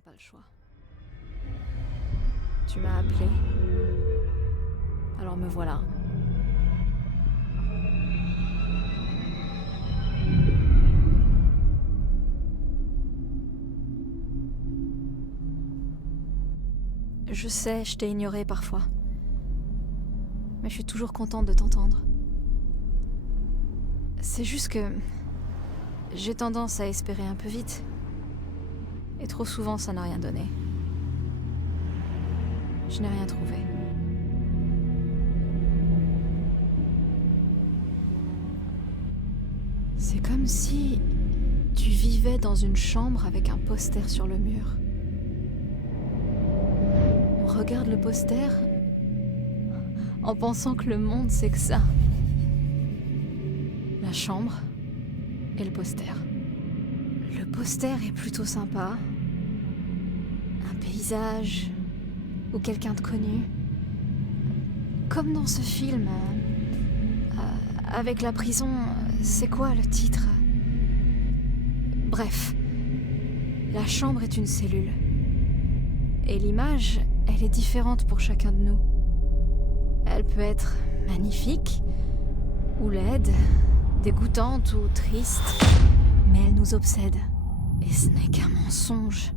n'a pas le choix. Tu m'as appelé. Alors me voilà. Je sais, je t'ai ignoré parfois. Mais je suis toujours contente de t'entendre. C'est juste que... j'ai tendance à espérer un peu vite. Et trop souvent, ça n'a rien donné. Je n'ai rien trouvé. C'est comme si tu vivais dans une chambre avec un poster sur le mur. On regarde le poster en pensant que le monde c'est que ça. La chambre et le poster. Le poster est plutôt sympa. Un paysage ou quelqu'un de connu. Comme dans ce film avec la prison, c'est quoi le titre? Bref, la chambre est une cellule. Et l'image, elle est différente pour chacun de nous. Elle peut être magnifique, ou laide, dégoûtante ou triste, mais elle nous obsède. Et ce n'est qu'un mensonge,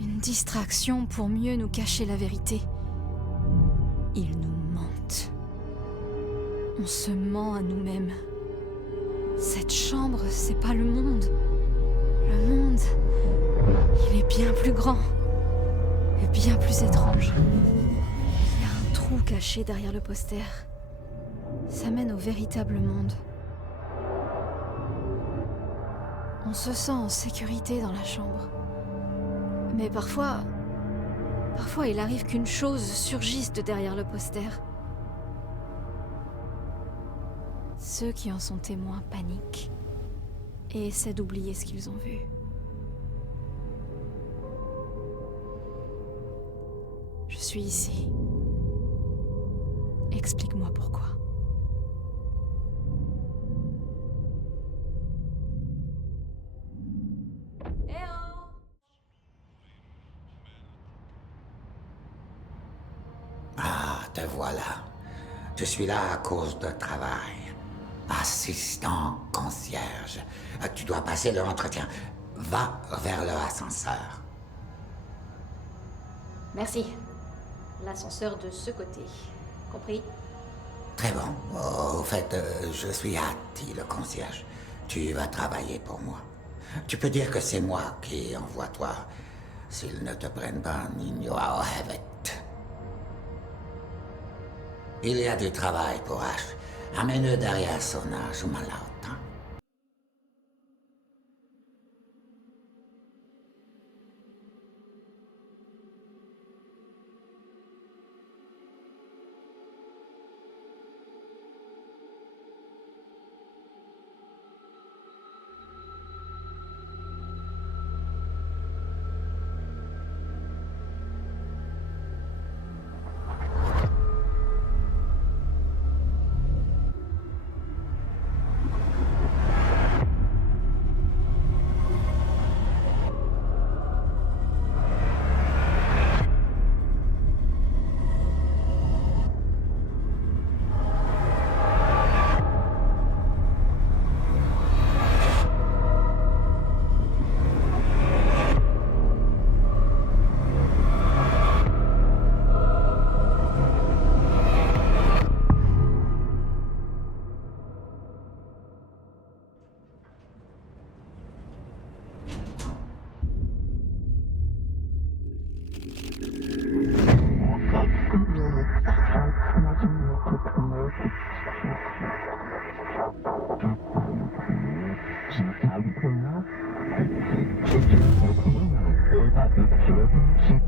une distraction pour mieux nous cacher la vérité. Ils nous mentent. On se ment à nous-mêmes. Cette chambre, c'est pas le monde. Le monde, il est bien plus grand et bien plus étrange. Il y a un trou caché derrière le poster. Ça mène au véritable monde. On se sent en sécurité dans la chambre. Mais parfois il arrive qu'une chose surgisse de derrière le poster. Ceux qui en sont témoins paniquent et essaient d'oublier ce qu'ils ont vu. Je suis ici. Explique-moi pourquoi. Ah, te voilà. Je suis là à cause de travail. Assistant concierge. Tu dois passer l'entretien. Va vers le ascenseur. Merci. L'ascenseur de ce côté. Compris? Très bon. Au fait, je suis Hattie, le concierge. Tu vas travailler pour moi. Tu peux dire que c'est moi qui envoie toi. S'ils ne te prennent pas, Nino Hevet. Il y a du travail pour H. Amène-le derrière son âge ou malade.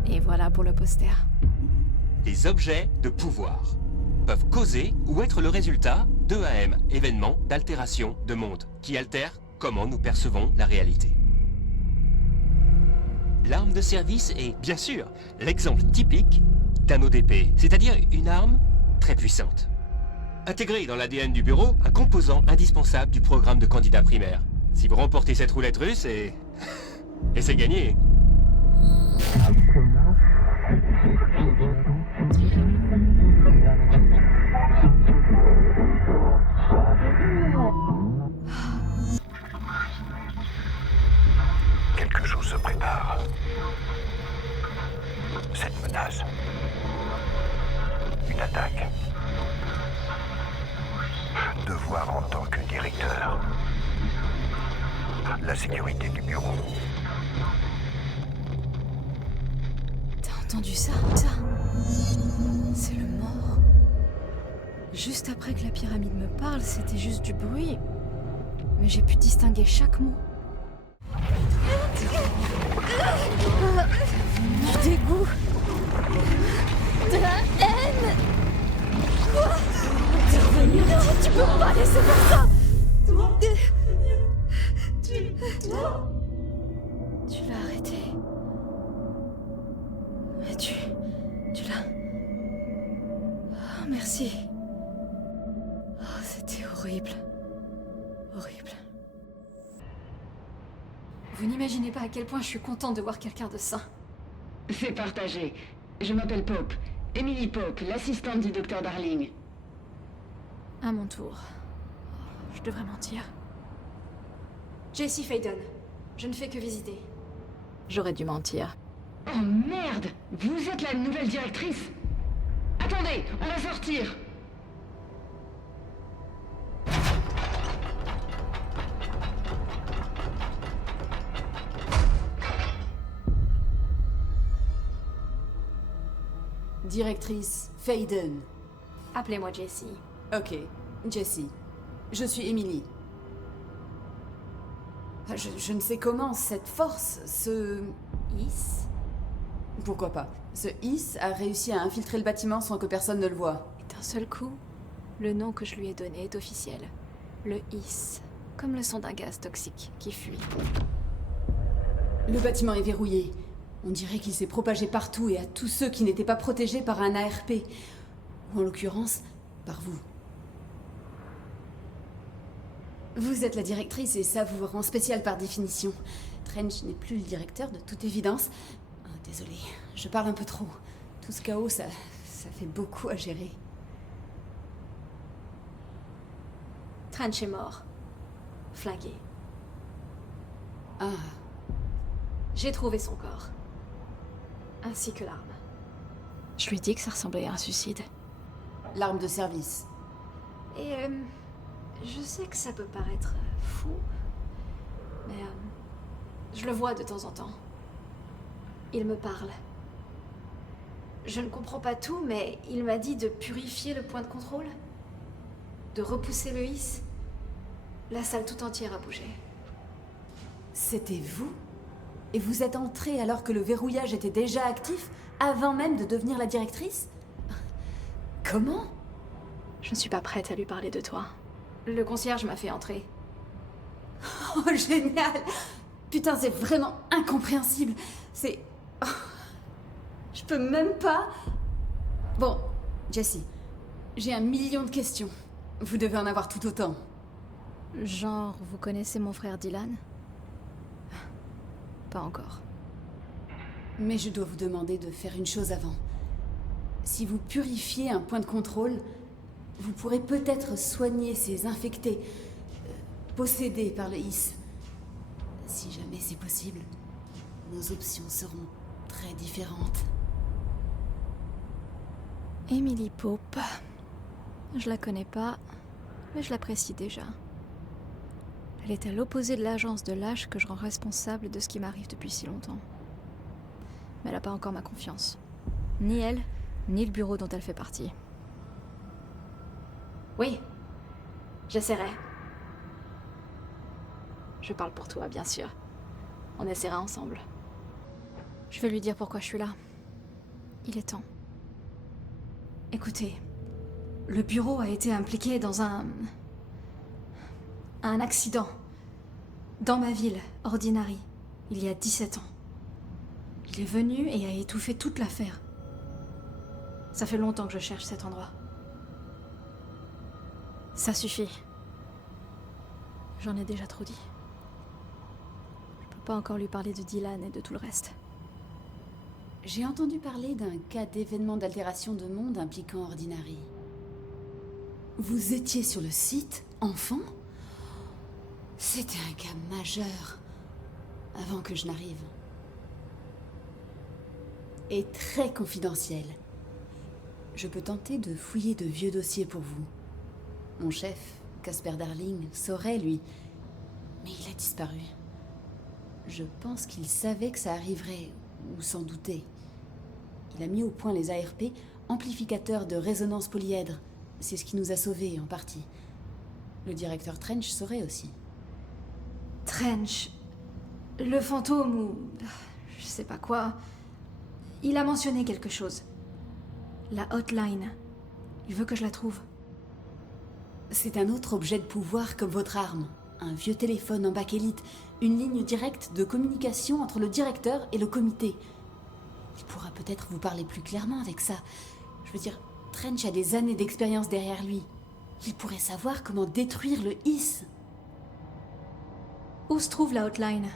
Et voilà pour le poster. Les objets de pouvoir peuvent causer ou être le résultat d'EAM, événements d'altération de monde, qui altèrent comment nous percevons la réalité. L'arme de service est, bien sûr, l'exemple typique d'un ODP, c'est-à-dire une arme très puissante. Intégrée dans l'ADN du bureau, un composant indispensable du programme de candidat primaire. Si vous remportez cette roulette russe, et c'est gagné. Quelque chose se prépare. Cette menace. Une attaque. Devoir en tant que directeur. La sécurité du bureau. T'as entendu ça? Ça? C'est le mort. Juste après que la pyramide me parle, c'était juste du bruit. Mais j'ai pu distinguer chaque mot. Du dégoût. De la haine. Quoi? T'es revenu? Non, tu peux pas laisser faire ça. Tu l'as arrêté. Mais tu l'as... Oh, merci. Oh, c'était horrible. Horrible. Vous n'imaginez pas à quel point je suis contente de voir quelqu'un de sain. C'est partagé. Je m'appelle Pope. Emily Pope, l'assistante du docteur Darling. À mon tour. Je devrais mentir. Jessie Faden. Je ne fais que visiter. J'aurais dû mentir. Oh merde! Vous êtes la nouvelle directrice? Attendez, on va sortir! Directrice Faden. Appelez-moi Jessie. Ok, Jessie. Je suis Emily. Je ne sais comment cette force, Is Pourquoi pas. Ce Is a réussi à infiltrer le bâtiment sans que personne ne le voie. Et d'un seul coup, le nom que je lui ai donné est officiel. Le Is. Comme le son d'un gaz toxique qui fuit. Le bâtiment est verrouillé. On dirait qu'il s'est propagé partout et à tous ceux qui n'étaient pas protégés par un ARP. Ou en l'occurrence, par vous. Vous êtes la directrice et ça vous rend spécial par définition. Trench n'est plus le directeur, de toute évidence. Oh, désolée, je parle un peu trop. Tout ce chaos, ça fait beaucoup à gérer. Trench est mort. Flingué. Ah, J'ai trouvé son corps. Ainsi que l'arme. Je lui dis que ça ressemblait à un suicide. l'arme de service. Et je sais que ça peut paraître fou, mais je le vois de temps en temps. Il me parle. Je ne comprends pas tout, mais il m'a dit de purifier le point de contrôle, de repousser le hisse. La salle tout entière a bougé. C'était vous? Et vous êtes entrée alors que le verrouillage était déjà actif, avant même de devenir la directrice? Comment? Je ne suis pas prête à lui parler de toi. Le concierge m'a fait entrer. Oh, génial! Putain, c'est vraiment incompréhensible. C'est... Oh, je peux même pas... Bon, Jessie, j'ai 1 million de questions. Vous devez en avoir tout autant. Genre, vous connaissez mon frère Dylan? Pas encore. Mais je dois vous demander de faire une chose avant. Si vous purifiez un point de contrôle, vous pourrez peut-être soigner ces infectés, possédés par le Is. Si jamais c'est possible, nos options seront très différentes. Emily Pope. Je la connais pas, mais je l'apprécie déjà. Elle est à l'opposé de l'agence de lâche que je rends responsable de ce qui m'arrive depuis si longtemps. Mais elle n'a pas encore ma confiance. Ni elle, ni le bureau dont elle fait partie. Oui, j'essaierai. Je parle pour toi, bien sûr. On essaiera ensemble. Je vais lui dire pourquoi je suis là. Il est temps. Écoutez, le bureau a été impliqué dans un accident. Dans ma ville, Ordinary, il y a 17 ans. Il est venu et a étouffé toute l'affaire. Ça fait longtemps que je cherche cet endroit. Ça suffit. J'en ai déjà trop dit. Je peux pas encore lui parler de Dylan et de tout le reste. J'ai entendu parler d'un cas d'événement d'altération de monde impliquant Ordinary. Vous étiez sur le site, enfant? C'était un cas majeur, avant que je n'arrive. Et très confidentiel. Je peux tenter de fouiller de vieux dossiers pour vous. Mon chef, Casper Darling, saurait, lui. Mais il a disparu. Je pense qu'il savait que ça arriverait, ou s'en doutait. Il a mis au point les ARP, amplificateurs de résonance polyèdre. C'est ce qui nous a sauvés, en partie. Le directeur Trench saurait aussi. Trench. Le fantôme ou... je sais pas quoi. Il a mentionné quelque chose. La hotline. Il veut que je la trouve. C'est un autre objet de pouvoir comme votre arme. Un vieux téléphone en bakélite. Une ligne directe de communication entre le directeur et le comité. Il pourra peut-être vous parler plus clairement avec ça. Je veux dire, Trench a des années d'expérience derrière lui. Il pourrait savoir comment détruire le HISS. Où se trouve la hotline?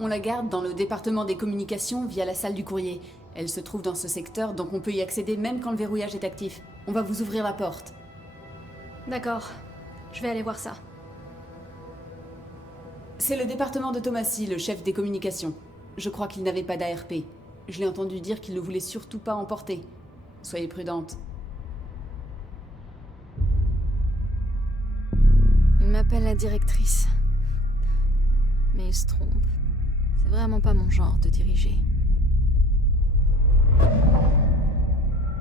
On la garde dans le département des communications via la salle du courrier. Elle se trouve dans ce secteur, donc on peut y accéder même quand le verrouillage est actif. On va vous ouvrir la porte. D'accord. Je vais aller voir ça. C'est le département de Thomasy, le chef des communications. Je crois qu'il n'avait pas d'ARP. Je l'ai entendu dire qu'il ne voulait surtout pas emporter. Soyez prudente. Il m'appelle la directrice. Mais il se trompe. C'est vraiment pas mon genre de diriger.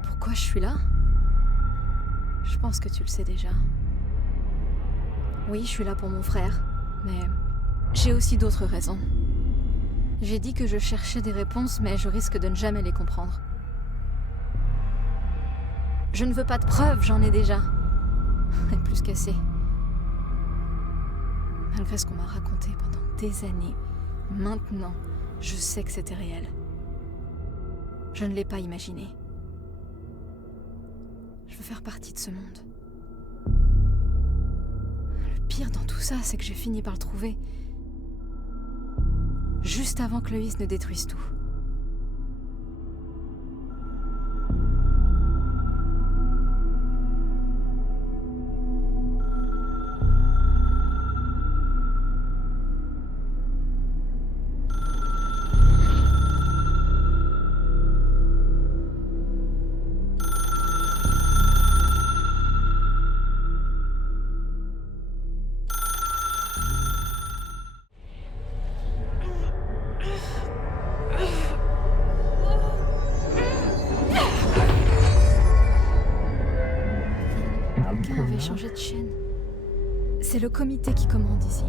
Pourquoi je suis là? Je pense que tu le sais déjà. Oui, je suis là pour mon frère, mais j'ai aussi d'autres raisons. J'ai dit que je cherchais des réponses, mais je risque de ne jamais les comprendre. Je ne veux pas de preuves, j'en ai déjà. Et plus qu'assez. Malgré ce qu'on m'a raconté pendant des années, maintenant, je sais que c'était réel. Je ne l'ai pas imaginé. Je veux faire partie de ce monde. Le pire dans tout ça, c'est que j'ai fini par le trouver. Juste avant que le HISS ne détruise tout. Changer de chaîne. C'est le comité qui commande ici.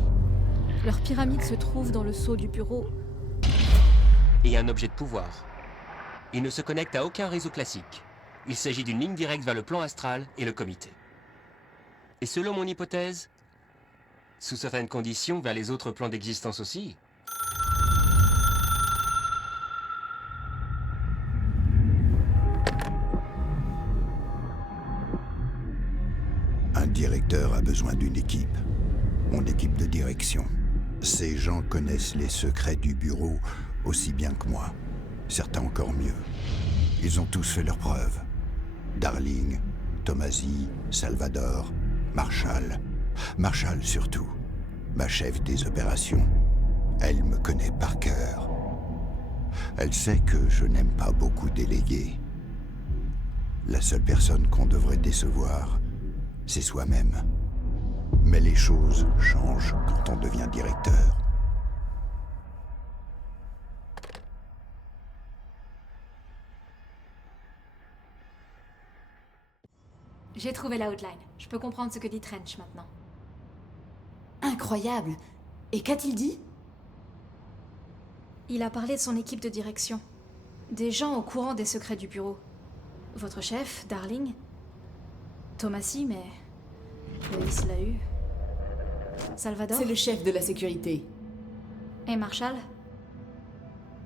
Leur pyramide se trouve dans le sceau du bureau. Et un objet de pouvoir. Il ne se connecte à aucun réseau classique. Il s'agit d'une ligne directe vers le plan astral et le comité. Et selon mon hypothèse, sous certaines conditions, vers les autres plans d'existence aussi. Un directeur a besoin d'une équipe. Mon équipe de direction. Ces gens connaissent les secrets du bureau aussi bien que moi. Certains encore mieux. Ils ont tous fait leurs preuves. Darling, Thomasy, Salvador, Marshall. Marshall surtout. Ma chef des opérations. Elle me connaît par cœur. Elle sait que je n'aime pas beaucoup déléguer. La seule personne qu'on devrait décevoir, c'est soi-même. Mais les choses changent quand on devient directeur. J'ai trouvé la hotline. Je peux comprendre ce que dit Trench maintenant. Incroyable. Et qu'a-t-il dit? Il a parlé de son équipe de direction. Des gens au courant des secrets du bureau. Votre chef, Darling. Thomasy, mais... Loïs l'a eu. Salvador. C'est le chef de la sécurité. Et Marshall.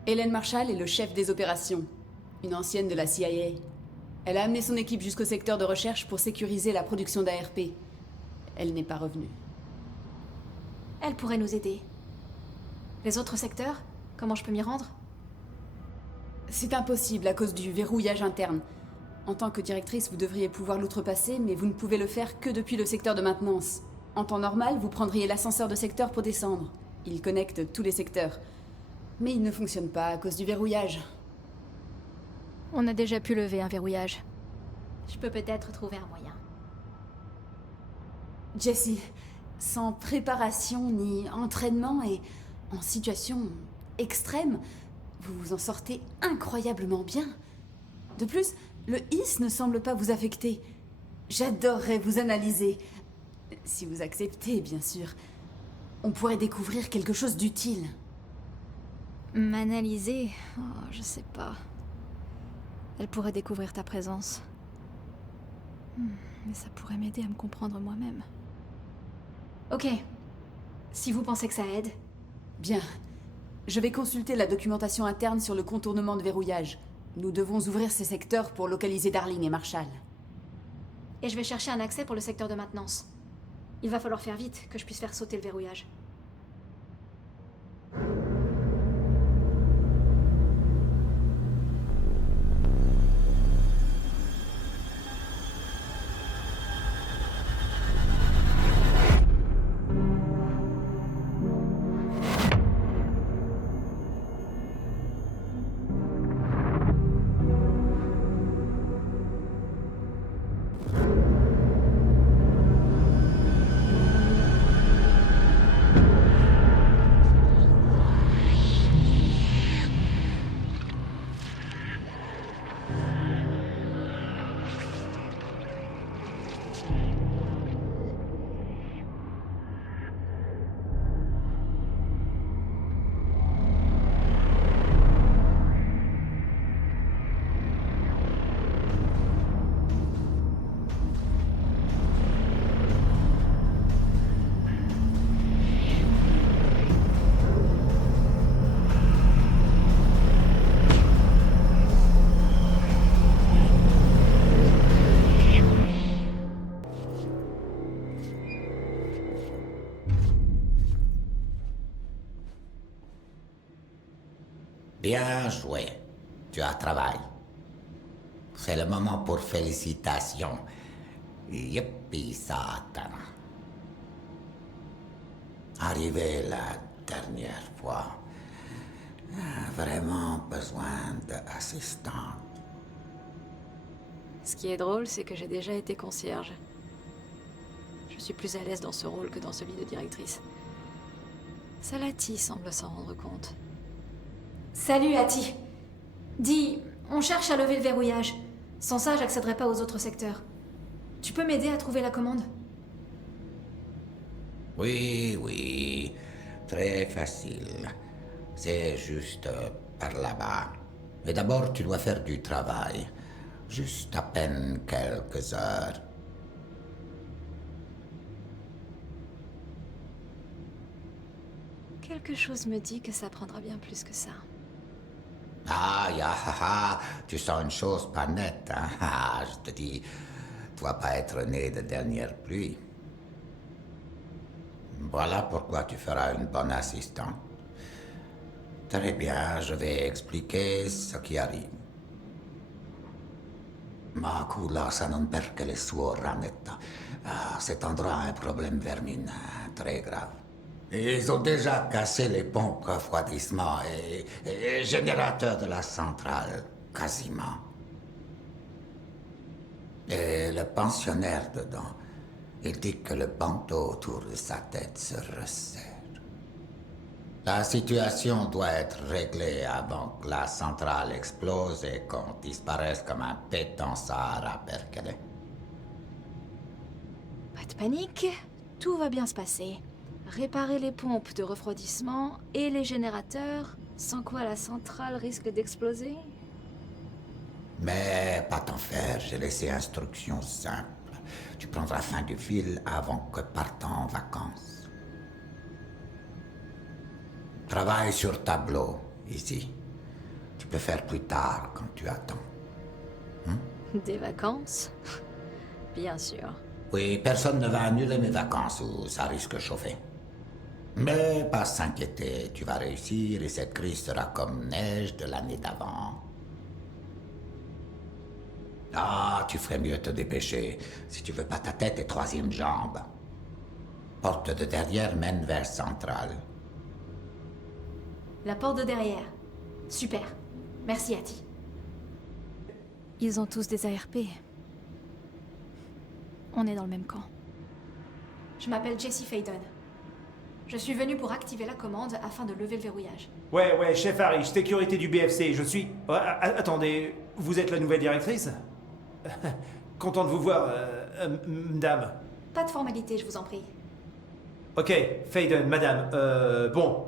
Hélène Marshall est le chef des opérations. Une ancienne de la CIA. Elle a amené son équipe jusqu'au secteur de recherche pour sécuriser la production d'ARP. Elle n'est pas revenue. Elle pourrait nous aider. Les autres secteurs, comment je peux m'y rendre? C'est impossible à cause du verrouillage interne. En tant que directrice, vous devriez pouvoir l'outrepasser, mais vous ne pouvez le faire que depuis le secteur de maintenance. En temps normal, vous prendriez l'ascenseur de secteur pour descendre. Il connecte tous les secteurs. Mais il ne fonctionne pas à cause du verrouillage. On a déjà pu lever un verrouillage. Je peux peut-être trouver un moyen. Jessie, sans préparation ni entraînement et en situation extrême, vous vous en sortez incroyablement bien. De plus, le hisse ne semble pas vous affecter. J'adorerais vous analyser. Si vous acceptez, bien sûr. On pourrait découvrir quelque chose d'utile. M'analyser? Oh, je sais pas. Elle pourrait découvrir ta présence. Mais ça pourrait m'aider à me comprendre moi-même. Ok. Si vous pensez que ça aide. Bien. Je vais consulter la documentation interne sur le contournement de verrouillage. Nous devons ouvrir ces secteurs pour localiser Darling et Marshall. Et je vais chercher un accès pour le secteur de maintenance. Il va falloir faire vite, que je puisse faire sauter le verrouillage. Bien joué. Tu as travaillé. C'est le moment pour félicitations. Youpi, Satan. Arrivé la dernière fois. Vraiment besoin d'assistant. Ce qui est drôle, c'est que j'ai déjà été concierge. Je suis plus à l'aise dans ce rôle que dans celui de directrice. Salati semble s'en rendre compte. Salut, Hattie. Dis, on cherche à lever le verrouillage. Sans ça, j'accéderai pas aux autres secteurs. Tu peux m'aider à trouver la commande? Oui, oui. Très facile. C'est juste par là-bas. Mais d'abord, tu dois faire du travail. Juste à peine quelques heures. Quelque chose me dit que ça prendra bien plus que ça. Ah, tu sens une chose pas nette, hein? Ah, je te dis, tu vas pas être né de dernière pluie. Voilà pourquoi tu feras une bonne assistante. Très bien, je vais expliquer ce qui arrive. Ma culassa non perché le suo ranetta. Ah, cet endroit a un problème vermine très grave. Ils ont déjà cassé les pompes refroidissement et générateurs de la centrale, quasiment. Et le pensionnaire dedans, il dit que le bandeau autour de sa tête se resserre. La situation doit être réglée avant que la centrale explose et qu'on disparaisse comme un pet en Sahara percalé. Pas de panique, tout va bien se passer. Réparer les pompes de refroidissement et les générateurs, sans quoi la centrale risque d'exploser. Mais pas t'en faire, j'ai laissé instructions simples. Tu prendras fin du fil avant que partant en vacances. Travaille sur tableau, ici. Tu peux faire plus tard quand tu attends. Des vacances? Bien sûr. Oui, personne ne va annuler mes vacances ou ça risque de chauffer. Mais pas s'inquiéter, tu vas réussir et cette crise sera comme neige de l'année d'avant. Ah, tu ferais mieux de te dépêcher, si tu veux pas ta tête et troisième jambe. Porte de derrière mène vers centrale. La porte de derrière. Super. Merci, Hattie. Ils ont tous des ARP. On est dans le même camp. Je m'appelle Jessie Faden. Je suis venue pour activer la commande afin de lever le verrouillage. Ouais, chef Harry, sécurité du BFC, je suis... attendez, vous êtes la nouvelle directrice? Content de vous voir, madame. Pas de formalité, je vous en prie. Ok, Faden, madame, bon.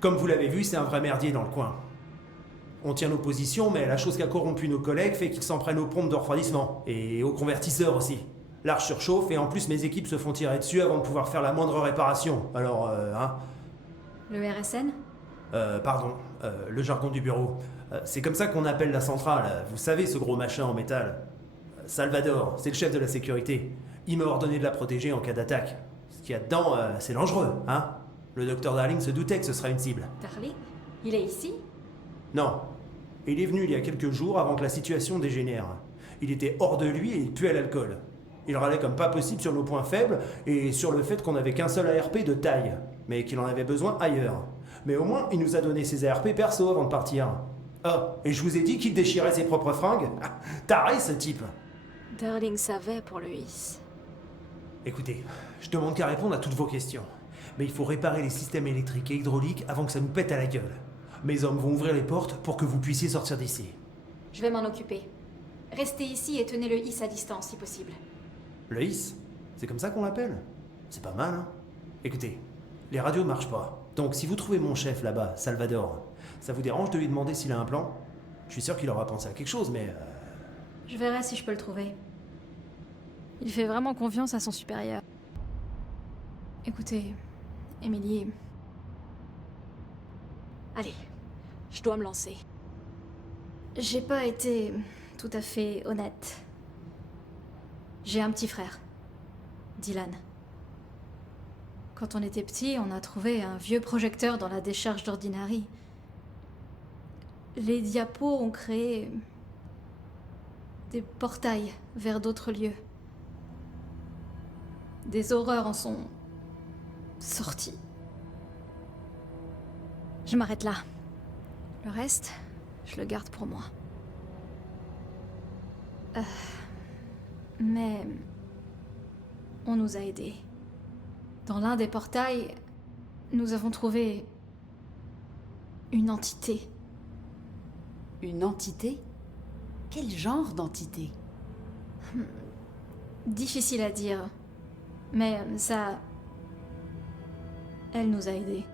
Comme vous l'avez vu, c'est un vrai merdier dans le coin. On tient nos positions, mais la chose qui a corrompu nos collègues fait qu'ils s'en prennent aux pompes de refroidissement. Et aux convertisseurs aussi. L'arche surchauffe, et en plus mes équipes se font tirer dessus avant de pouvoir faire la moindre réparation. Alors, hein... Le RSN? Pardon, le jargon du bureau. C'est comme ça qu'on appelle la centrale, vous savez, ce gros machin en métal. Salvador, c'est le chef de la sécurité. Il m'a ordonné de la protéger en cas d'attaque. Ce qu'il y a dedans, c'est dangereux, hein? Le docteur Darling se doutait que ce serait une cible. Darling? Il est ici? Non. Il est venu il y a quelques jours avant que la situation dégénère. Il était hors de lui et il puait l'alcool. Il râlait comme pas possible sur nos points faibles et sur le fait qu'on n'avait qu'un seul ARP de taille, mais qu'il en avait besoin ailleurs. Mais au moins, il nous a donné ses ARP perso avant de partir. Ah, et je vous ai dit qu'il déchirait ses propres fringues? Taré, ce type! Darling savait pour le hisse. Écoutez, je demande qu'à répondre à toutes vos questions. Mais il faut réparer les systèmes électriques et hydrauliques avant que ça nous pète à la gueule. Mes hommes vont ouvrir les portes pour que vous puissiez sortir d'ici. Je vais m'en occuper. Restez ici et tenez le hisse à distance si possible. Le hisse? C'est comme ça qu'on l'appelle? C'est pas mal, hein? Écoutez, les radios ne marchent pas. Donc si vous trouvez mon chef là-bas, Salvador, ça vous dérange de lui demander s'il a un plan? Je suis sûr qu'il aura pensé à quelque chose, mais... Je verrai si je peux le trouver. Il fait vraiment confiance à son supérieur. Écoutez, Emily... Allez, je dois me lancer. J'ai pas été tout à fait honnête. J'ai un petit frère, Dylan. Quand on était petit, on a trouvé un vieux projecteur dans la décharge d'Ordinary. Les diapos ont créé des portails vers d'autres lieux. Des horreurs en sont sorties. Je m'arrête là. Le reste, je le garde pour moi. Mais on nous a aidés. Dans l'un des portails, nous avons trouvé une entité. Une entité? Quel genre d'entité? Difficile à dire, mais ça... Elle nous a aidés.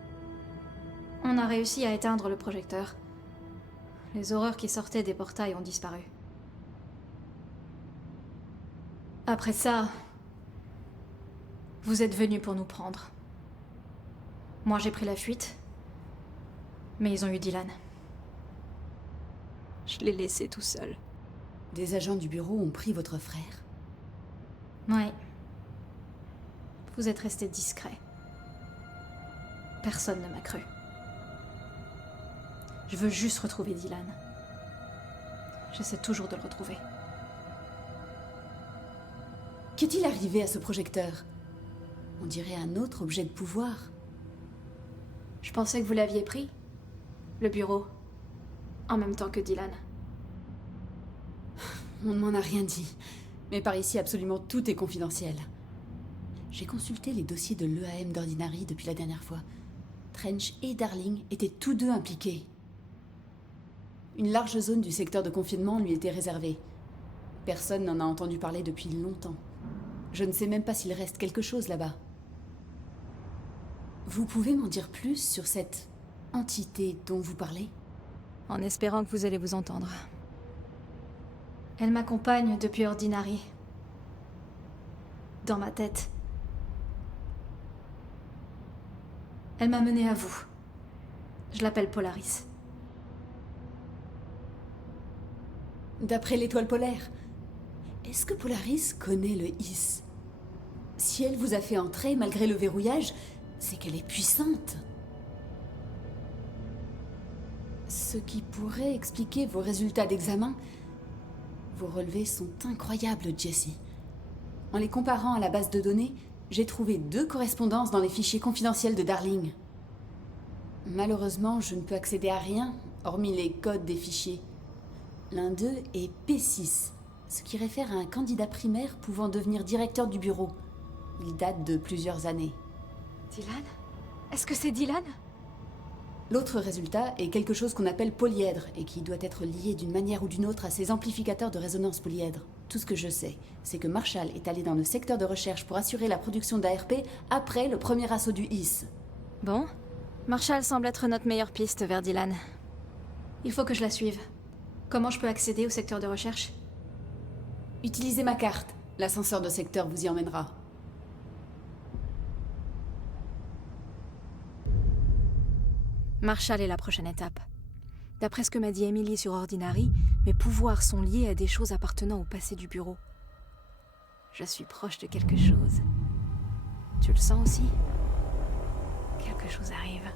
On a réussi à éteindre le projecteur. Les horreurs qui sortaient des portails ont disparu. Après ça, vous êtes venus pour nous prendre. Moi, j'ai pris la fuite, mais ils ont eu Dylan. Je l'ai laissé tout seul. Des agents du bureau ont pris votre frère. Ouais. Vous êtes resté discret. Personne ne m'a cru. Je veux juste retrouver Dylan. J'essaie toujours de le retrouver. Qu'est-il arrivé à ce projecteur? On dirait un autre objet de pouvoir. Je pensais que vous l'aviez pris. Le bureau. En même temps que Dylan. On ne m'en a rien dit. Mais par ici, absolument tout est confidentiel. J'ai consulté les dossiers de l'EAM d'Ordinary depuis la dernière fois. Trench et Darling étaient tous deux impliqués. Une large zone du secteur de confinement lui était réservée. Personne n'en a entendu parler depuis longtemps. Je ne sais même pas s'il reste quelque chose là-bas. Vous pouvez m'en dire plus sur cette entité dont vous parlez? En espérant que vous allez vous entendre. Elle m'accompagne depuis Ordinary. Dans ma tête. Elle m'a menée à vous. Je l'appelle Polaris. D'après l'étoile polaire, est-ce que Polaris connaît le hisse? Si elle vous a fait entrer malgré le verrouillage, c'est qu'elle est puissante. Ce qui pourrait expliquer vos résultats d'examen, Vos relevés sont incroyables, Jesse. En les comparant à la base de données, j'ai trouvé 2 correspondances dans les fichiers confidentiels de Darling. Malheureusement, je ne peux accéder à rien, hormis les codes des fichiers. L'un d'eux est P6, ce qui réfère à un candidat primaire pouvant devenir directeur du bureau. Il date de plusieurs années. Dylan? Est-ce que c'est Dylan? L'autre résultat est quelque chose qu'on appelle polyèdre et qui doit être lié d'une manière ou d'une autre à ces amplificateurs de résonance polyèdre. Tout ce que je sais, c'est que Marshall est allé dans le secteur de recherche pour assurer la production d'ARP après le premier assaut du HIS. Bon, Marshall semble être notre meilleure piste vers Dylan. Il faut que je la suive. Comment je peux accéder au secteur de recherche? Utilisez ma carte. L'ascenseur de secteur vous y emmènera. Marshall est la prochaine étape. D'après ce que m'a dit Emily sur Ordinary, mes pouvoirs sont liés à des choses appartenant au passé du bureau. Je suis proche de quelque chose. Tu le sens aussi? Quelque chose arrive.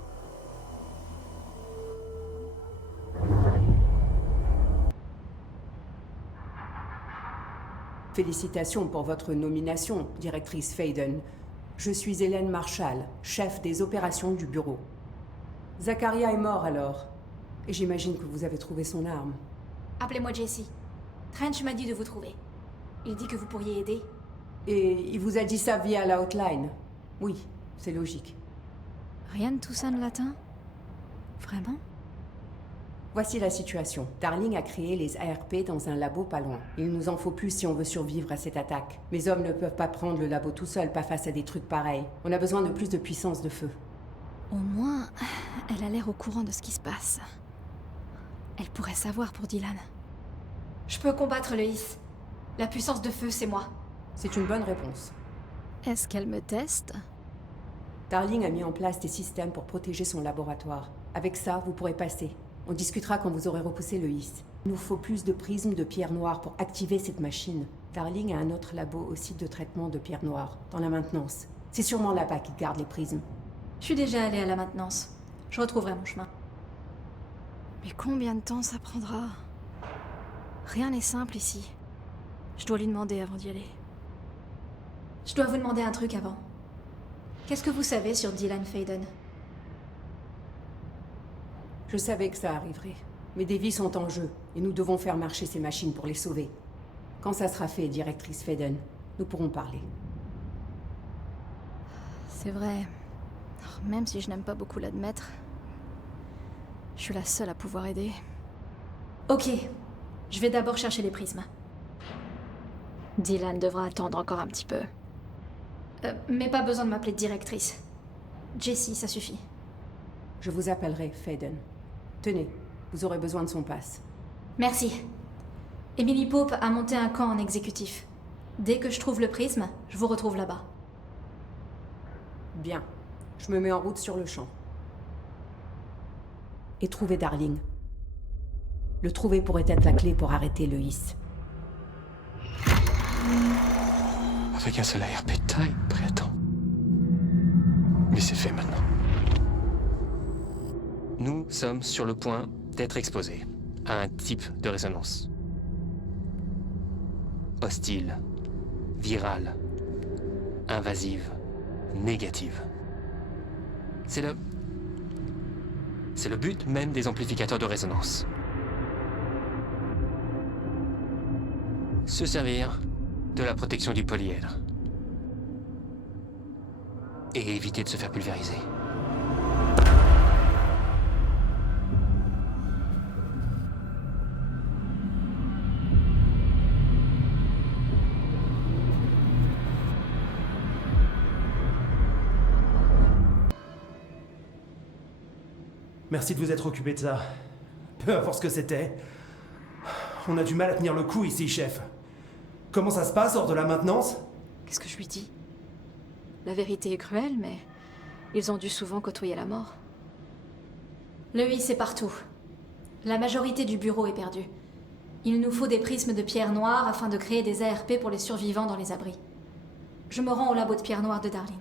Félicitations pour votre nomination, directrice Faden. Je suis Hélène Marshall, chef des opérations du bureau. Zacharia est mort alors. Et j'imagine que vous avez trouvé son arme. Appelez-moi Jessie. Trench m'a dit de vous trouver. Il dit que vous pourriez aider. Et il vous a dit ça via la hotline? Oui, c'est logique. Rien de tout ça ne l'atteint? Vraiment? Voici la situation. Darling a créé les ARP dans un labo pas loin. Il nous en faut plus si on veut survivre à cette attaque. Mes hommes ne peuvent pas prendre le labo tout seul, pas face à des trucs pareils. On a besoin de plus de puissance de feu. Au moins, elle a l'air au courant de ce qui se passe. Elle pourrait savoir pour Dylan. Je peux combattre le HIS. La puissance de feu, c'est moi. C'est une bonne réponse. Est-ce qu'elle me teste? Darling a mis en place des systèmes pour protéger son laboratoire. Avec ça, vous pourrez passer. On discutera quand vous aurez repoussé le HIS. Il nous faut plus de prismes de pierre noire pour activer cette machine. Darling a un autre labo au site de traitement de pierre noire, dans la maintenance. C'est sûrement là-bas qu'il garde les prismes. Je suis déjà allée à la maintenance. Je retrouverai mon chemin. Mais combien de temps ça prendra? Rien n'est simple ici. Je dois lui demander avant d'y aller. Je dois vous demander un truc avant. Qu'est-ce que vous savez sur Dylan Faden? Je savais que ça arriverait. Mais des vies sont en jeu, et nous devons faire marcher ces machines pour les sauver. Quand ça sera fait, directrice Faden, nous pourrons parler. C'est vrai. Même si je n'aime pas beaucoup l'admettre, je suis la seule à pouvoir aider. Ok. Je vais d'abord chercher les prismes. Dylan devra attendre encore un petit peu. Mais pas besoin de m'appeler directrice. Jessie, ça suffit. Je vous appellerai Faden. Tenez, vous aurez besoin de son pass. Merci. Emily Pope a monté un camp en exécutif. Dès que je trouve le prisme, je vous retrouve là-bas. Bien. Je me mets en route sur le champ. Et trouver Darling. Le trouver pourrait être la clé pour arrêter le HIS. Avec un seul ARP de taille, préattends. Mais c'est fait maintenant. Nous sommes sur le point d'être exposés à un type de résonance. Hostile, virale, invasive, négative. C'est le but même des amplificateurs de résonance. Se servir de la protection du polyèdre. Et éviter de se faire pulvériser. Merci de vous être occupé de ça. Peu importe ce que c'était. On a du mal à tenir le coup ici, chef. Comment ça se passe hors de la maintenance? Qu'est-ce que je lui dis? La vérité est cruelle, mais ils ont dû souvent côtoyer la mort. Le HIS est partout. La majorité du bureau est perdue. Il nous faut des prismes de pierre noire afin de créer des ARP pour les survivants dans les abris. Je me rends au labo de pierre noire de Darling.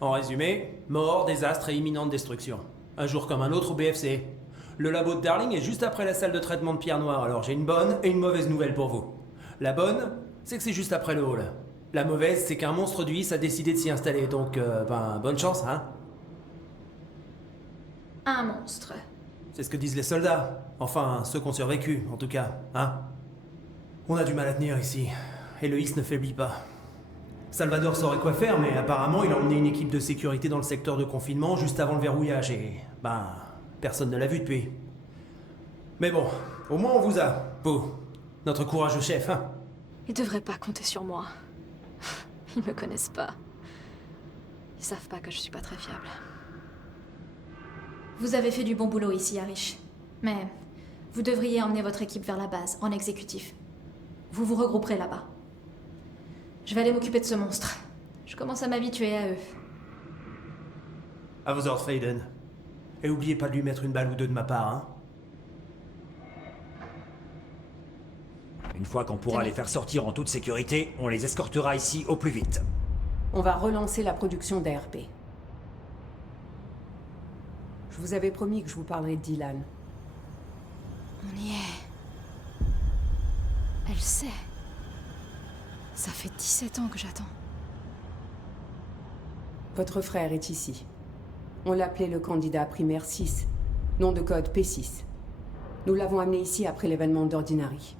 En résumé, mort, désastre et imminente destruction. Un jour comme un autre au BFC. Le labo de Darling est juste après la salle de traitement de pierre noire, alors j'ai une bonne et une mauvaise nouvelle pour vous. La bonne, c'est que c'est juste après le hall. La mauvaise, c'est qu'un monstre du His a décidé de s'y installer, donc, bonne chance, hein. Un monstre. C'est ce que disent les soldats. Enfin, ceux qui ont survécu, en tout cas, hein. On a du mal à tenir ici, et le His ne faiblit pas. Salvador saurait quoi faire, mais apparemment, il a emmené une équipe de sécurité dans le secteur de confinement juste avant le verrouillage, et, personne ne l'a vu depuis. Mais bon, au moins on vous a, Poe, notre courageux chef, hein. Ils devraient pas compter sur moi. Ils me connaissent pas. Ils savent pas que je suis pas très fiable. Vous avez fait du bon boulot ici, Arish. Mais vous devriez emmener votre équipe vers la base, en exécutif. Vous vous regrouperez là-bas. Je vais aller m'occuper de ce monstre. Je commence à m'habituer à eux. À vos ordres, Faden. Et oubliez pas de lui mettre une balle ou deux de ma part, hein. Une fois qu'on pourra les faire sortir en toute sécurité, on les escortera ici au plus vite. On va relancer la production d'ARP. Je vous avais promis que je vous parlerais de Dylan. On y est. Elle sait. Ça fait 17 ans que j'attends. Votre frère est ici. On l'appelait le candidat primaire 6, nom de code P6. Nous l'avons amené ici après l'événement d'Ordinary.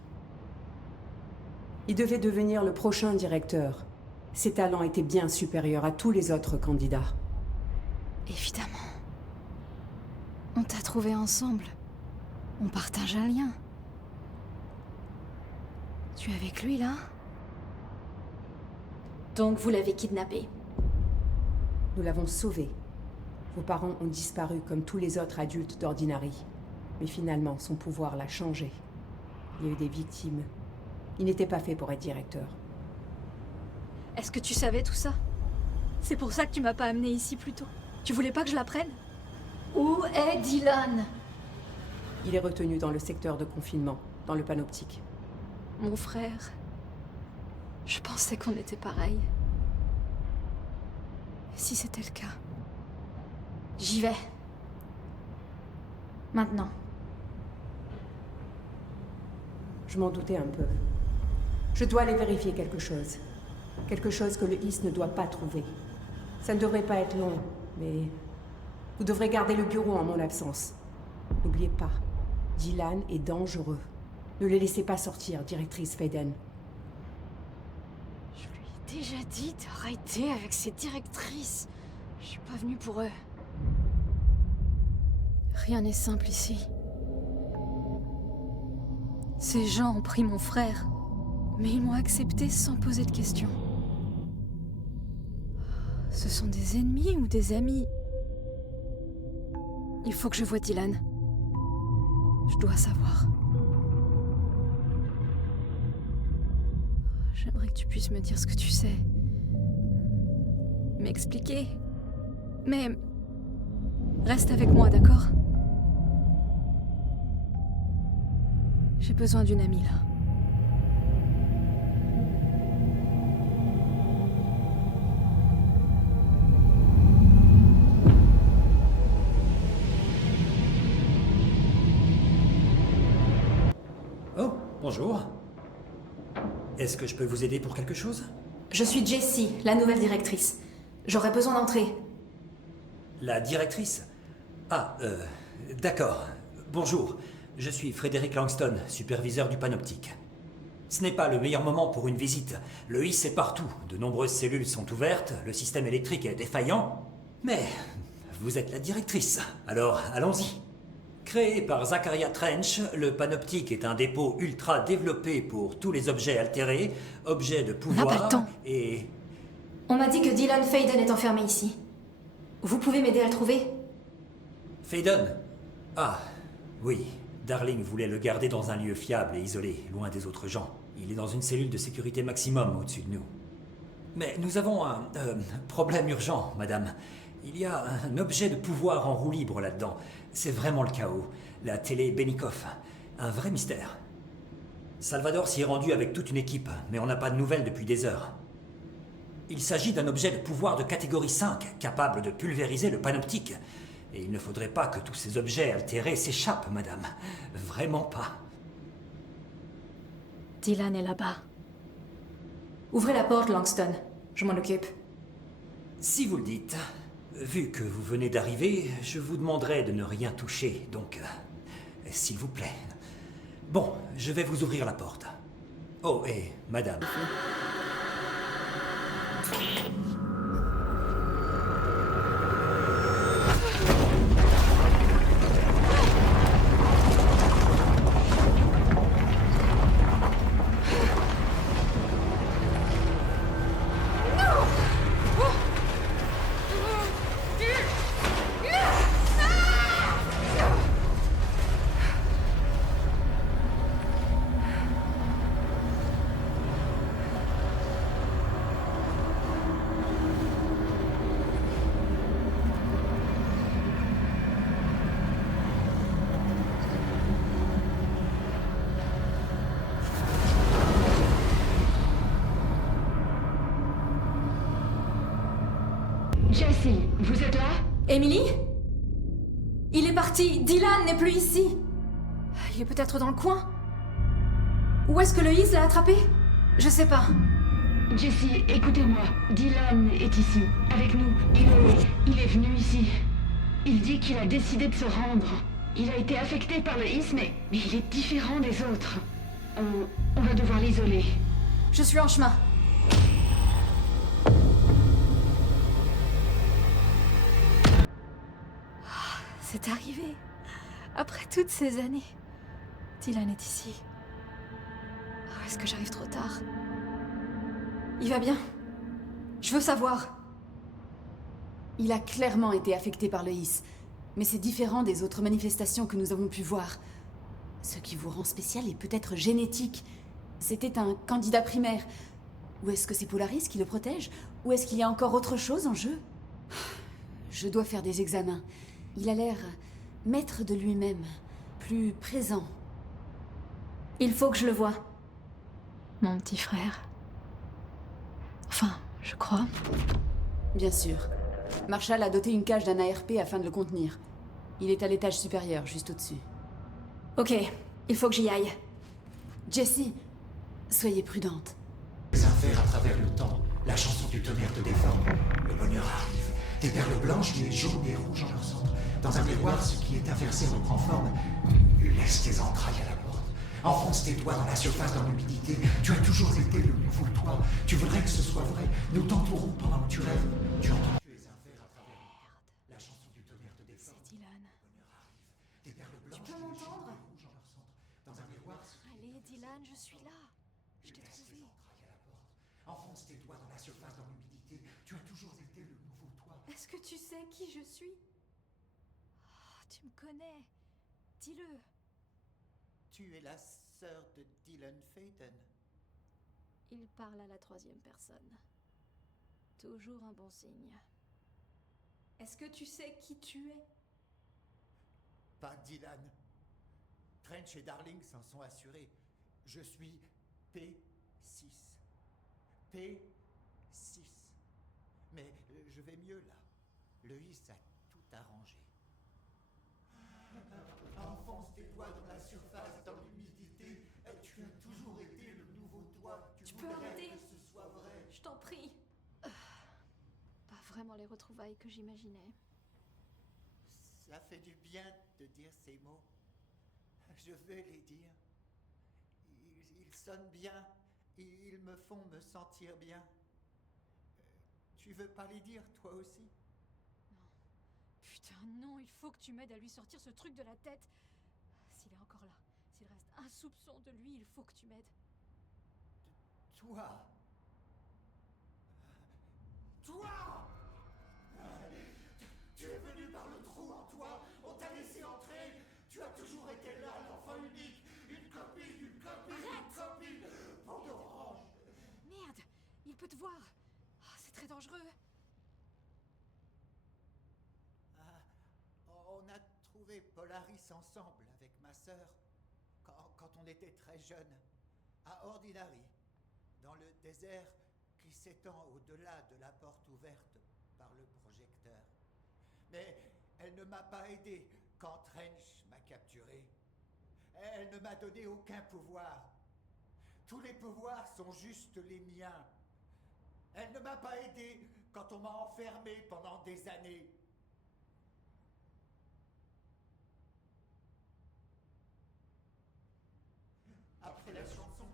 Il devait devenir le prochain directeur. Ses talents étaient bien supérieurs à tous les autres candidats. Évidemment. On t'a trouvé ensemble. On partage un lien. Tu es avec lui, là? Donc vous l'avez kidnappé. Nous l'avons sauvé. Vos parents ont disparu comme tous les autres adultes d'Ordinary. Mais finalement, son pouvoir l'a changé. Il y a eu des victimes. Il n'était pas fait pour être directeur. Est-ce que tu savais tout ça? C'est pour ça que tu m'as pas amené ici plus tôt. Tu voulais pas que je l'apprenne? Où est Dylan? Il est retenu dans le secteur de confinement, dans le panoptique. Mon frère. Je pensais qu'on était pareils. Et si c'était le cas? J'y vais. Maintenant. Je m'en doutais un peu. Je dois aller vérifier quelque chose. Quelque chose que le His ne doit pas trouver. Ça ne devrait pas être long, mais... Vous devrez garder le bureau en mon absence. N'oubliez pas, Dylan est dangereux. Ne le laissez pas sortir, directrice Faden. Je lui ai déjà dit d'arrêter avec ces directrices. Je suis pas venue pour eux. Rien n'est simple ici. Ces gens ont pris mon frère, mais ils m'ont accepté sans poser de questions. Ce sont des ennemis ou des amis? Il faut que je voie Dylan. Je dois savoir. J'aimerais que tu puisses me dire ce que tu sais. M'expliquer. Mais... reste avec moi, d'accord? J'ai besoin d'une amie, là. Oh, bonjour. Est-ce que je peux vous aider pour quelque chose? Je suis Jessie, la nouvelle directrice. J'aurais besoin d'entrer. La directrice? Ah, d'accord. Bonjour, je suis Frédéric Langston, superviseur du panoptique. Ce n'est pas le meilleur moment pour une visite. Le His est partout. De nombreuses cellules sont ouvertes, le système électrique est défaillant. Mais vous êtes la directrice, alors allons-y. Créé par Zachariah Trench, le panoptique est un dépôt ultra développé pour tous les objets altérés, objets de pouvoir On n'a pas le temps. et... On m'a dit que Dylan Faden est enfermé ici. Vous pouvez m'aider à le trouver? Faden? Ah, oui. Darling voulait le garder dans un lieu fiable et isolé, loin des autres gens. Il est dans une cellule de sécurité maximum au-dessus de nous. Mais nous avons un problème urgent, madame. Il y a un objet de pouvoir en roue libre là-dedans. C'est vraiment le chaos. La télé Benikoff. Un vrai mystère. Salvador s'y est rendu avec toute une équipe, mais on n'a pas de nouvelles depuis des heures. Il s'agit d'un objet de pouvoir de catégorie 5, capable de pulvériser le panoptique. Et il ne faudrait pas que tous ces objets altérés s'échappent, madame. Vraiment pas. Dylan est là-bas. Ouvrez la porte, Langston. Je m'en occupe. Si vous le dites. Vu que vous venez d'arriver, je vous demanderai de ne rien toucher, donc... s'il vous plaît. Bon, je vais vous ouvrir la porte. Oh, et madame. Jesse, vous êtes là? Emily? Il est parti. Dylan n'est plus ici. Il est peut-être dans le coin. Où est-ce que Loïs l'a attrapé? Je sais pas. Jesse, écoutez-moi. Dylan est ici, avec nous. Il est venu ici. Il dit qu'il a décidé de se rendre. Il a été affecté par le Hiss, mais il est différent des autres. On va devoir l'isoler. Je suis en chemin. C'est arrivé. Après toutes ces années. Dylan est ici. Oh, est-ce que j'arrive trop tard? Il va bien. Je veux savoir. Il a clairement été affecté par le Hiss, mais c'est différent des autres manifestations que nous avons pu voir. Ce qui vous rend spécial est peut-être génétique. C'était un candidat primaire. Ou est-ce que c'est Polaris qui le protège? Ou est-ce qu'il y a encore autre chose en jeu? Je dois faire des examens. Il a l'air maître de lui-même, plus présent. Il faut que je le voie. Mon petit frère. Enfin, je crois. Bien sûr. Marshall a doté une cage d'un ARP afin de le contenir. Il est à l'étage supérieur, juste au-dessus. Ok, il faut que j'y aille. Jessie, soyez prudente. Les affaires à travers le temps, la chanson du tonnerre te déforme. Le bonheur arrive. Des perles blanches, des jaunes et rouges en leur centre. Dans un miroir, ce qui est inversé reprend forme. Laisse tes entrailles à la porte. Enfonce tes doigts dans la surface, dans l'humidité. Tu as toujours été le nouveau toi. Tu voudrais que ce soit vrai. Nous t'entourons pendant que tu rêves. Tu entends les affaires à travers le temps. La chanson du tonnerre te déforme. C'est Dylan. Le bonheur arrive. Des perles blanches, Tu peux m'entendre? des rouges en leur centre. Dans un miroir, ce qui Allez, Dylan, je suis là. Je t'ai laisse tes trouvé. entrailles à la porte. Enfonce tes doigts dans la surface, dans l'humidité. Tu as toujours été le nouveau toi. Est-ce que tu sais qui je suis? Oh, tu me connais. Dis-le. Tu es la sœur de Dylan Faden. Il parle à la troisième personne. Toujours un bon signe. Est-ce que tu sais qui tu es? Pas Dylan. Trench et Darling s'en sont assurés. Je suis P6. P6. Mais je vais mieux là. Le Hiss a tout arrangé. Enfonce tes doigts dans la surface, dans l'humidité. Tu as toujours été le nouveau toi. Tu peux voudrais arrêter? que ce soit vrai. Je t'en prie. Pas vraiment les retrouvailles que j'imaginais. Ça fait du bien de dire ces mots. Je vais les dire. Ils sonnent bien. Ils me font me sentir bien. Tu veux pas les dire, toi aussi? Putain, non, il faut que tu m'aides à lui sortir ce truc de la tête. S'il est encore là, s'il reste un soupçon de lui, il faut que tu m'aides. Toi? Toi? Tu es venu par le trou en toi. On t'a laissé entrer. Tu as toujours été là, l'enfant unique. Une copine, une copine, une copine. Peau d'orange. Merde, il peut te voir. Oh, c'est très dangereux. On a trouvé Polaris ensemble avec ma sœur quand on était très jeunes, à Ordinary, dans le désert qui s'étend au-delà de la porte ouverte par le projecteur. Mais elle ne m'a pas aidé quand Trench m'a capturé. Elle ne m'a donné aucun pouvoir. Tous les pouvoirs sont juste les miens. Elle ne m'a pas aidé quand on m'a enfermé pendant des années. Après la chanson,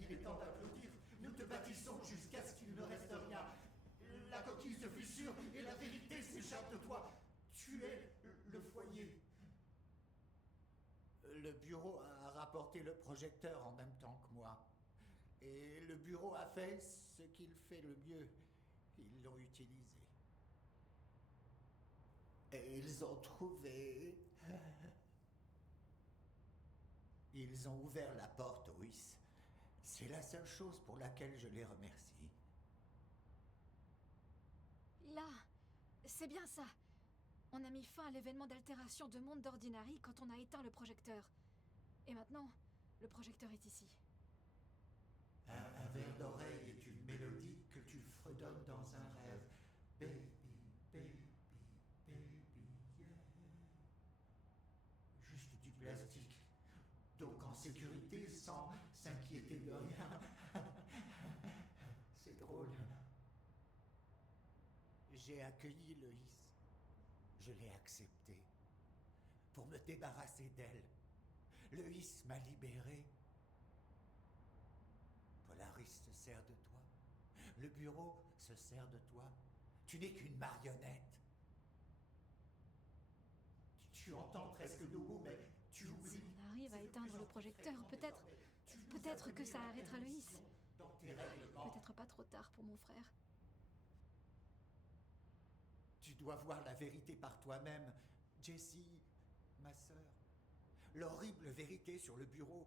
il est temps d'applaudir. Nous te bâtissons jusqu'à ce qu'il ne reste rien. La coquille se fissure et la vérité s'échappe de toi. Tu es le foyer. Le bureau a rapporté le projecteur en même temps que moi. Et le bureau a fait ce qu'il fait le mieux. Ils l'ont utilisé. Et ils ont trouvé... Ils ont ouvert la porte au HIS. C'est la seule chose pour laquelle je les remercie. Là, c'est bien ça. On a mis fin à l'événement d'altération de monde d'Ordinary quand on a éteint le projecteur. Et maintenant, le projecteur est ici. Un verre d'oreille est une mélodie que tu fredonnes dans un rêve. Baby, baby, baby, yeah. Juste du plastique. Donc en sécurité, sans s'inquiéter de rien. C'est drôle. J'ai accueilli le HIS. Je l'ai accepté. Pour me débarrasser d'elle. Le HIS m'a libéré. Polaris se sert de toi. Le bureau se sert de toi. Tu n'es qu'une marionnette. Tu entends presque nos mots, mais tu oublies. Si on arrive à éteindre le projecteur, peut-être que ça arrêtera le HIS. Peut-être pas trop tard pour mon frère. Tu dois voir la vérité par toi-même, Jessie, ma sœur. L'horrible vérité sur le bureau.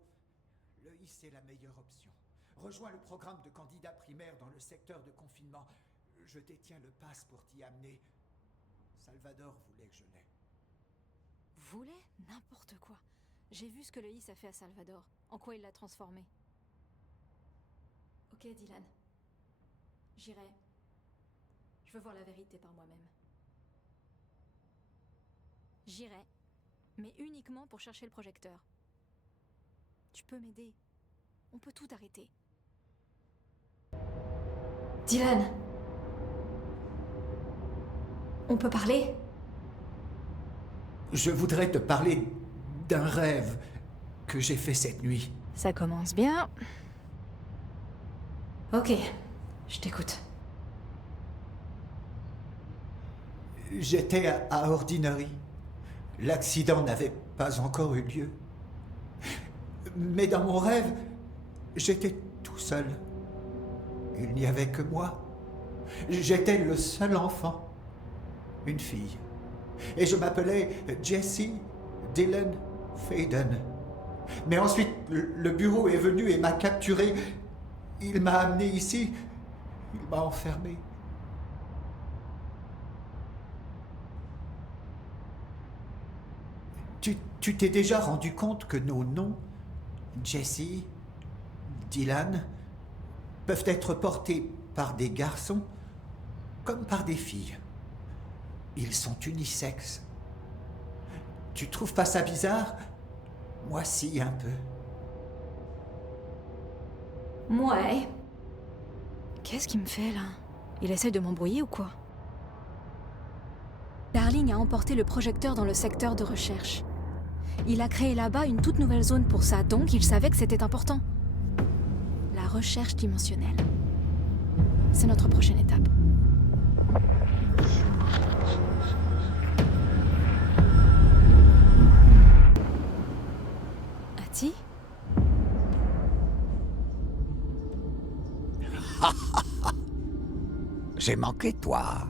Le HIS est la meilleure option. Rejoins le programme de candidat primaire dans le secteur de confinement. Je détiens le pass pour t'y amener. Salvador voulait que je l'aie. Voulait n'importe quoi. J'ai vu ce que le HIS a fait à Salvador. En quoi il l'a transformé. Ok, Dylan. J'irai. Je veux voir la vérité par moi-même. J'irai, mais uniquement pour chercher le projecteur. Tu peux m'aider. On peut tout arrêter. Dylan! On peut parler? Je voudrais te parler d'un rêve que j'ai fait cette nuit. Ça commence bien. Ok, je t'écoute. J'étais à Ordinary. L'accident n'avait pas encore eu lieu. Mais dans mon rêve, j'étais tout seul. Il n'y avait que moi. J'étais le seul enfant. Une fille. Et je m'appelais Jessie Dylan Faden. Mais ensuite, le bureau est venu et m'a capturé. Il m'a amené ici. Il m'a enfermé. Tu t'es déjà rendu compte que nos noms, Jessie, Dylan, peuvent être portés par des garçons comme par des filles. Ils sont unisexes. Tu trouves pas ça bizarre? Moi si, un peu. Ouais. Qu'est-ce qu'il me fait là? Il essaie de m'embrouiller ou quoi? Darling a emporté le projecteur dans le secteur de recherche. Il a créé là-bas une toute nouvelle zone pour ça, donc il savait que c'était important. La recherche dimensionnelle. C'est notre prochaine étape. Ati? J'ai manqué toi.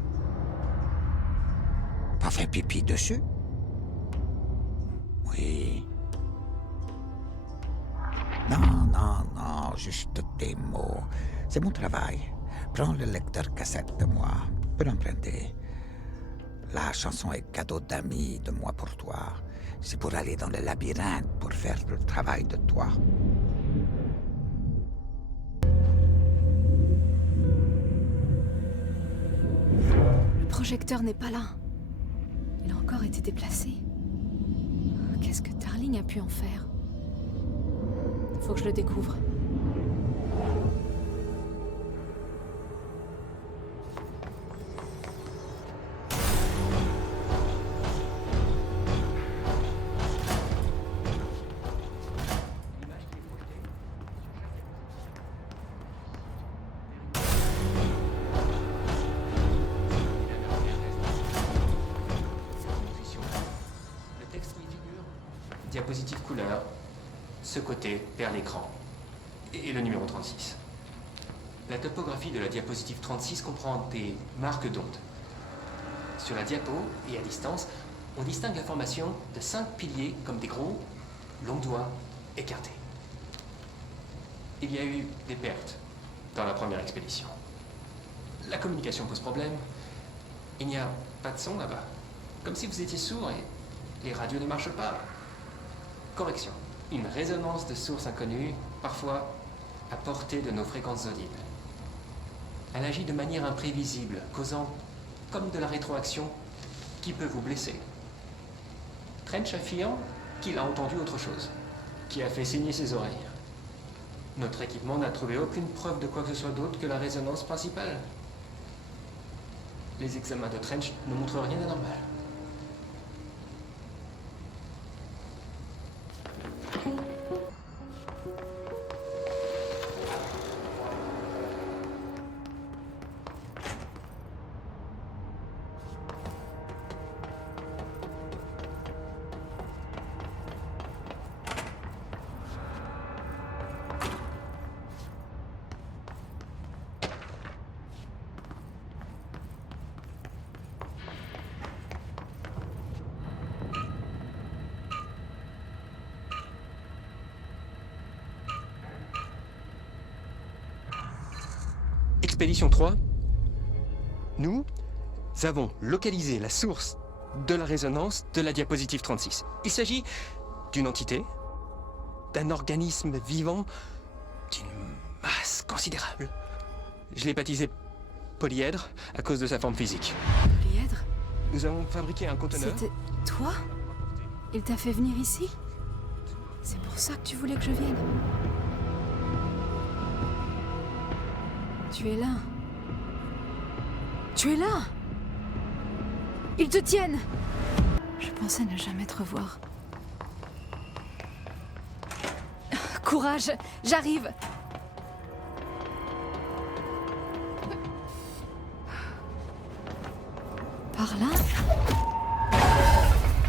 Pas fait pipi dessus? Oui. Non, juste des mots. C'est mon travail. Prends le lecteur cassette de moi. Peux l'emprunter. La chanson est cadeau d'amis de moi pour toi. C'est pour aller dans le labyrinthe, pour faire le travail de toi. Le projecteur n'est pas là. Il a encore été déplacé. Qu'est-ce que Darling a pu en faire? Faut que je le découvre. ce côté vers l'écran et le numéro 36. La topographie de la diapositive 36 comprend des marques d'ondes. Sur la diapo et à distance, on distingue la formation de 5 piliers comme des gros, longs doigts écartés. Il y a eu des pertes dans la première expédition. La communication pose problème. Il n'y a pas de son là-bas. Comme si vous étiez sourd et les radios ne marchent pas. Correction. Une résonance de sources inconnues, parfois à portée de nos fréquences audibles. Elle agit de manière imprévisible, causant comme de la rétroaction qui peut vous blesser. Trench affirme qu'il a entendu autre chose, qui a fait saigner ses oreilles. Notre équipement n'a trouvé aucune preuve de quoi que ce soit d'autre que la résonance principale. Les examens de Trench ne montrent rien d'anormal. Expédition 3, nous avons localisé la source de la résonance de la diapositive 36. Il s'agit d'une entité, d'un organisme vivant, d'une masse considérable. Je l'ai baptisé polyèdre à cause de sa forme physique. Polyèdre? Nous avons fabriqué un conteneur. C'était toi? Il t'a fait venir ici? C'est pour ça que tu voulais que je vienne? Tu es là. Tu es là! Ils te tiennent! Je pensais ne jamais te revoir. Courage! J'arrive! Par là?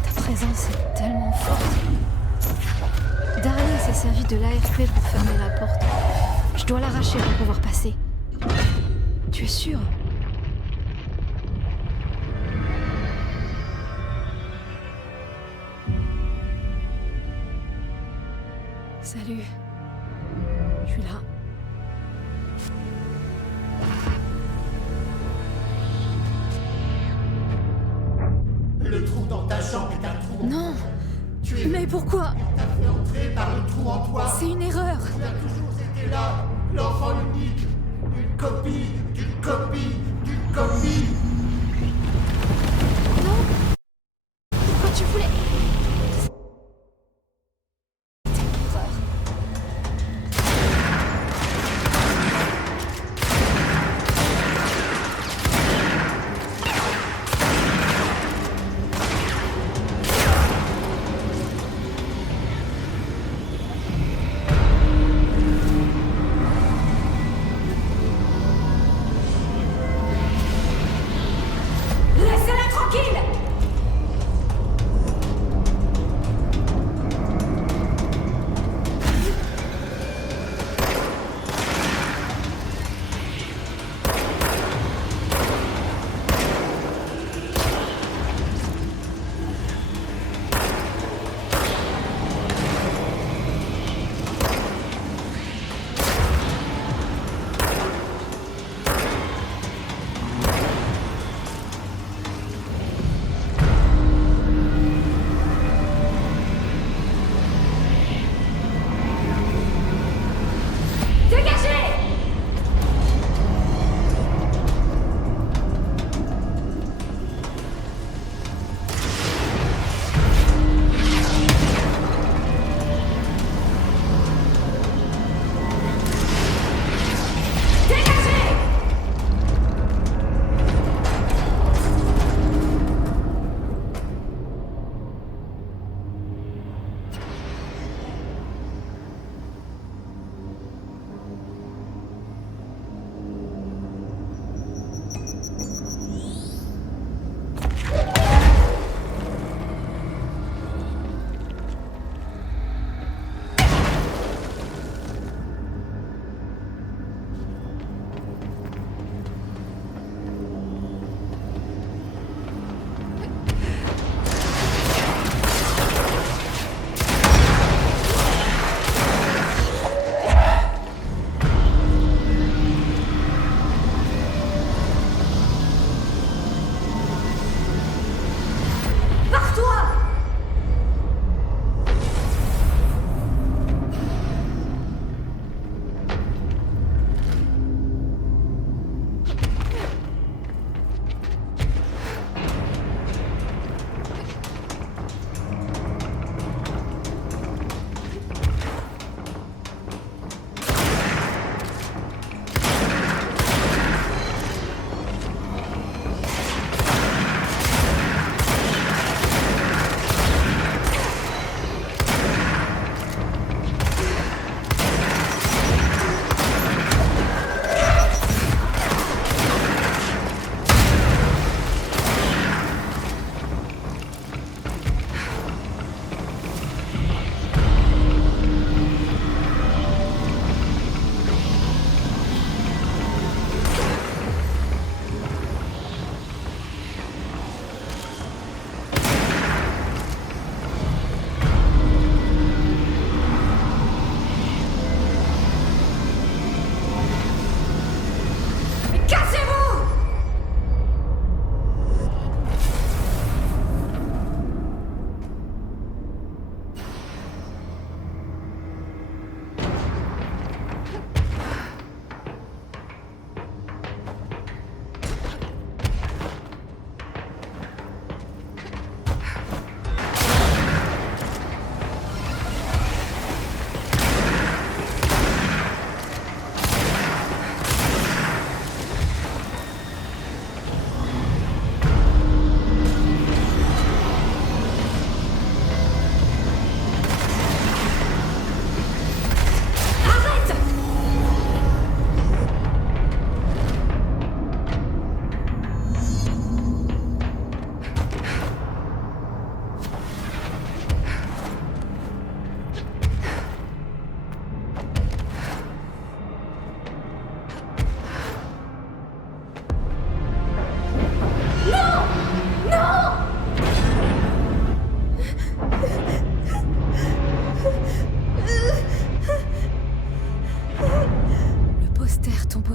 Ta présence est tellement forte. Darling s'est servi de l'AFP pour fermer la porte. Je dois l'arracher pour pouvoir passer. Tu es sûr? Salut. Je suis là. Le trou dans ta jambe est un trou. Non. Mais pourquoi? T'as fait entrer par le trou en toi. C'est une erreur. Tu as toujours été là, l'enfant unique. Une copie, d'une copie, d'une copie. Non. Pourquoi tu voulais... C'était une erreur.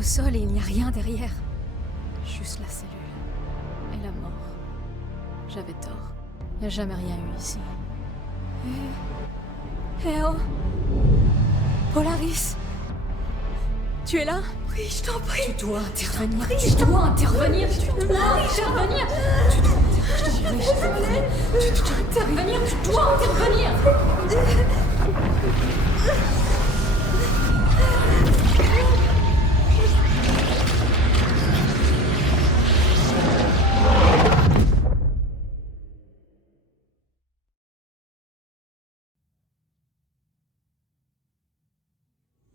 sol et il n'y a rien derrière. Juste la cellule. Et la mort. J'avais tort. Il n'y a jamais rien eu ici. Eh oh Polaris, tu es là? Oui, je t'en prie. Tu dois intervenir. Tu dois intervenir. Tu dois intervenir. Tu dois intervenir. Tu dois intervenir.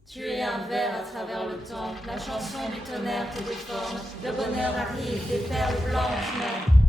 Tu es un ver à travers le temps, la chanson du tonnerre te déforme, le bonheur arrive, des perles blanches naissent.